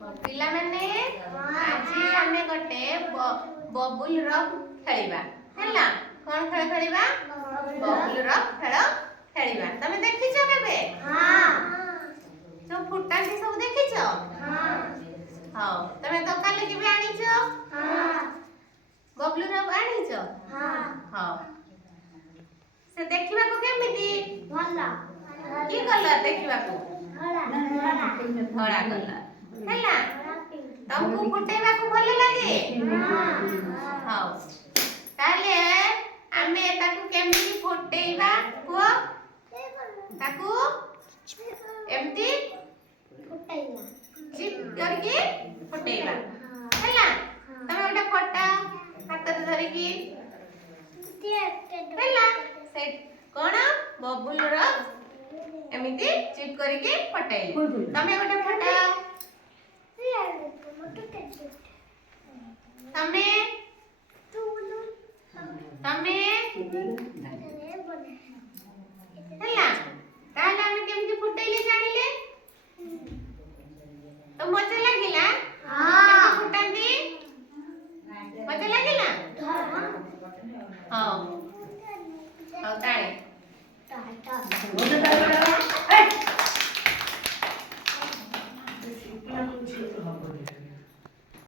पिला माने आज आम गोटे बबुल खेलिबा हैला कौन खेल खेलिबा बबुल खेल खेलिबा तमे देखिछ केबे हां तो फुटासी सब देखिछ हां हां तमे तो काले केबे आनिछ हां बबुल आनिछ हां हां से देखिबा को केमिति भला की कलर देखिबा को धड़ा कलर हैला तुमको फुटेबा को भल लागे हां ताले आमे ताकू केमिति फुटेबा को ताकू एमती फुटेबा चिप करके फुटेबा हैला तमे ओटा फटा हाथ रे धरि की हैला से कोन बबुल रो एमिति चिप करके फटाई तमे ओटा फटा तमे तमे हैला ताले हम केमिति फुटेइले जानिले